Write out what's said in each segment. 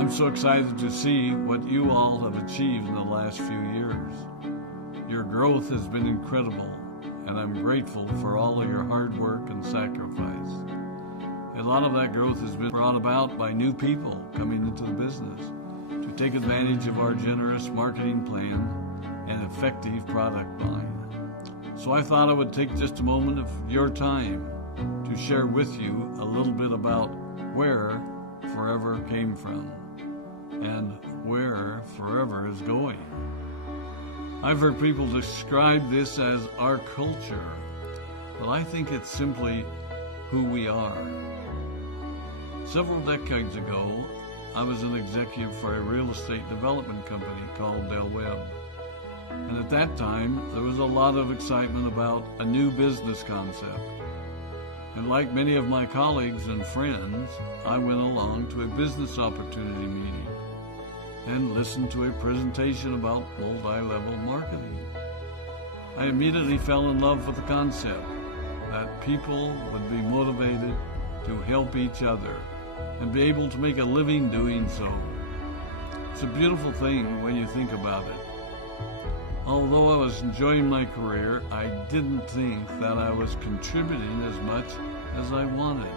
I'm so excited to see what you all have achieved in the last few years. Your growth has been incredible, and I'm grateful for all of your hard work and sacrifice. A lot of that growth has been brought about by new people coming into the business to take advantage of our generous marketing plan and effective product line. So I thought I would take just a moment of your time to share with you a little bit about where Forever came from and where Forever is going. I've heard people describe this as our culture, but I think it's simply who we are. Several decades ago, I was an executive for a real estate development company called Del Webb. And at that time, there was a lot of excitement about a new business concept. And like many of my colleagues and friends, I went along to a business opportunity meeting and listened to a presentation about multi-level marketing. I immediately fell in love with the concept that people would be motivated to help each other and be able to make a living doing so. It's a beautiful thing when you think about it. Although I was enjoying my career, I didn't think that I was contributing as much as I wanted,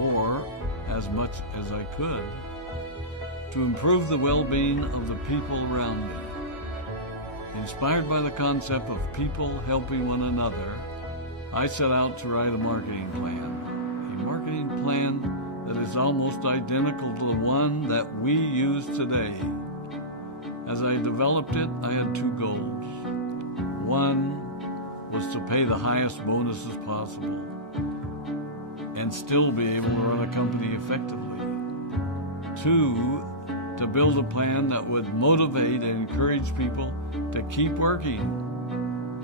or as much as I could, to improve the well-being of the people around me. Inspired by the concept of people helping one another, I set out to write a marketing plan that is almost identical to the one that we use today. As I developed it, I had two goals. One was to pay the highest bonuses possible and still be able to run a company effectively. Two, to build a plan that would motivate and encourage people to keep working.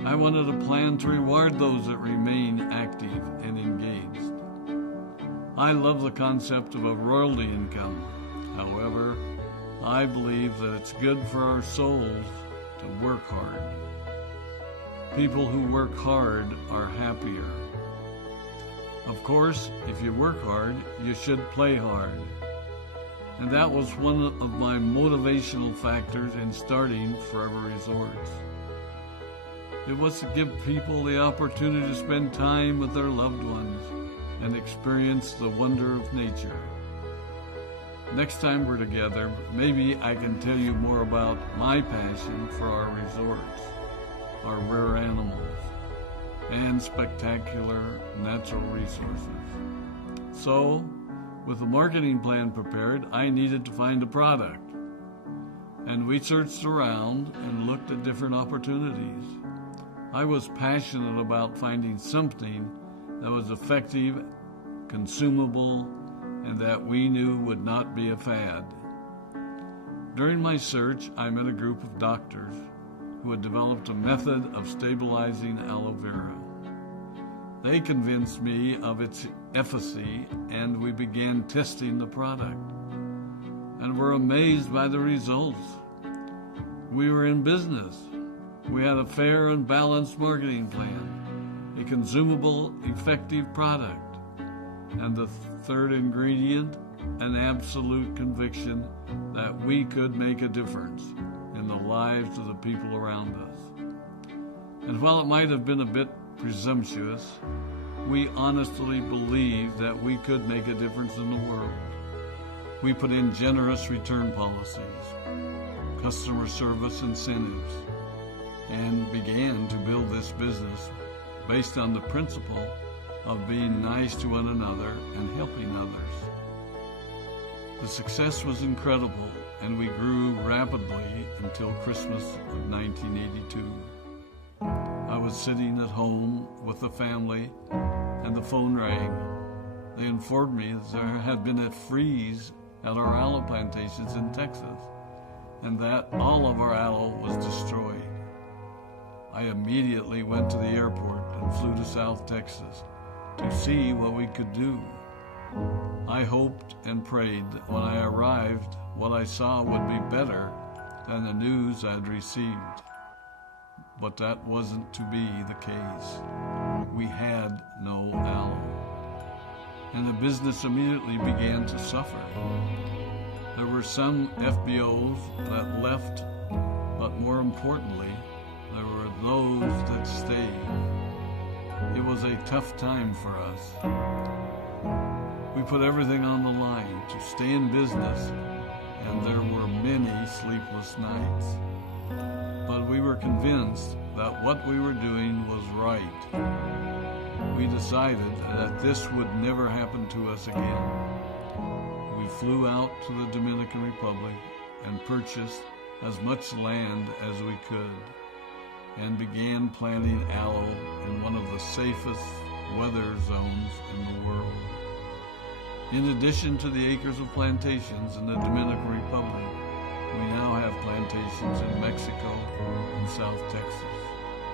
I wanted a plan to reward those that remain active and engaged. I love the concept of a royalty income. However, I believe that it's good for our souls to work hard. People who work hard are happier. Of course, if you work hard, you should play hard. And that was one of my motivational factors in starting Forever Resorts. It was to give people the opportunity to spend time with their loved ones and experience the wonder of nature. Next time we're together, maybe I can tell you more about my passion for our resorts, our rare animals, and spectacular natural resources. So, with the marketing plan prepared, I needed to find a product. And we searched around and looked at different opportunities. I was passionate about finding something that was effective, consumable, and that we knew would not be a fad. During my search, I met a group of doctors who had developed a method of stabilizing aloe vera. They convinced me of its efficacy, and we began testing the product, and were amazed by the results. We were in business. We had a fair and balanced marketing plan, a consumable, effective product, and the third ingredient, an absolute conviction that we could make a difference in the lives of the people around us. And while it might have been a bit presumptuous, we honestly believed that we could make a difference in the world. We put in generous return policies, customer service incentives, and began to build this business based on the principle of being nice to one another and helping others. The success was incredible, and we grew rapidly until Christmas of 1982. I was sitting at home with the family, and the phone rang. They informed me that there had been a freeze at our aloe plantations in Texas, and that all of our aloe was destroyed. I immediately went to the airport and flew to South Texas to see what we could do. I hoped and prayed that when I arrived, what I saw would be better than the news I'd received. But that wasn't to be the case. We had no aloe, and the business immediately began to suffer. There were some FBOs that left, but more importantly, there were those that stayed. It was a tough time for us. We put everything on the line to stay in business, and there were many sleepless nights. But we were convinced that what we were doing was right. We decided that this would never happen to us again. We flew out to the Dominican Republic and purchased as much land as we could and began planting aloe in one of the safest weather zones in the world. In addition to the acres of plantations in the Dominican Republic, we now have plantations in Mexico and South Texas.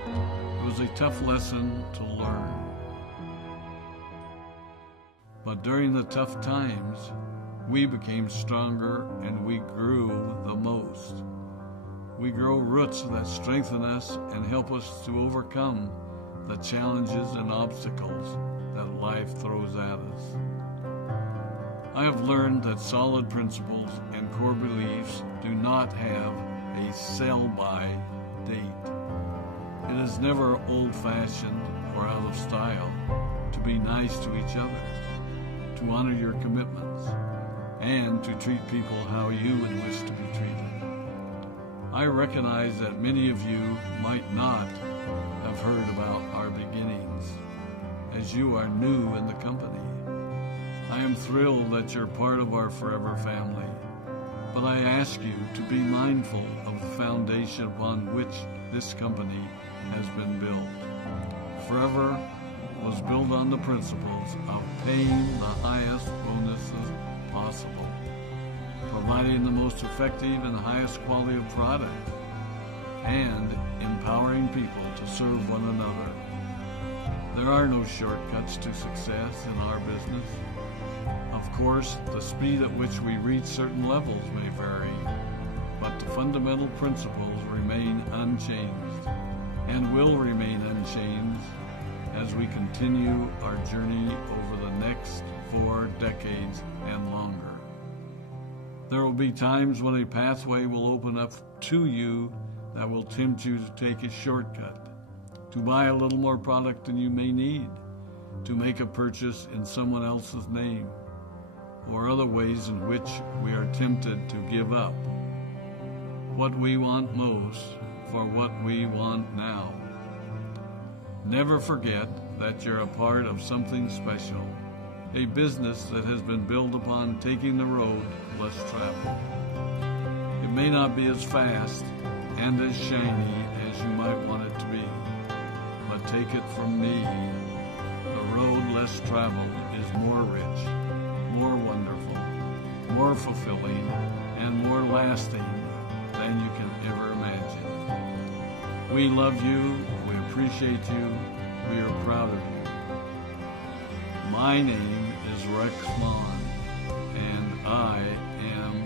It was a tough lesson to learn. But during the tough times, we became stronger and we grew the most. We grow roots that strengthen us and help us to overcome the challenges and obstacles that life throws at us. I have learned that solid principles and core beliefs do not have a sell-by date. It is never old-fashioned or out of style to be nice to each other, to honor your commitments, and to treat people how you would wish to be treated. I recognize that many of you might not have heard about our beginnings, as you are new in the company. I am thrilled that you're part of our forever family, but I ask you to be mindful of the foundation upon which this company has been built. Forever was built on the principles of paying the highest bonuses possible, providing the most effective and highest quality of product, and empowering people to serve one another. There are no shortcuts to success in our business. Of course, the speed at which we reach certain levels may vary, but the fundamental principles remain unchanged and will remain unchanged as we continue our journey over the next 4 decades and longer. There will be times when a pathway will open up to you that will tempt you to take a shortcut, to buy a little more product than you may need, to make a purchase in someone else's name, or other ways in which we are tempted to give up what we want most for what we want now. Never forget that you're a part of something special, a business that has been built upon taking the road less traveled. It may not be as fast and as shiny as you might want it to be, but take it from me, the road less traveled is more rich, more wonderful, more fulfilling, and more lasting than you can ever imagine. We love you, we appreciate you, we are proud of you. My name is Rex Mon, and I am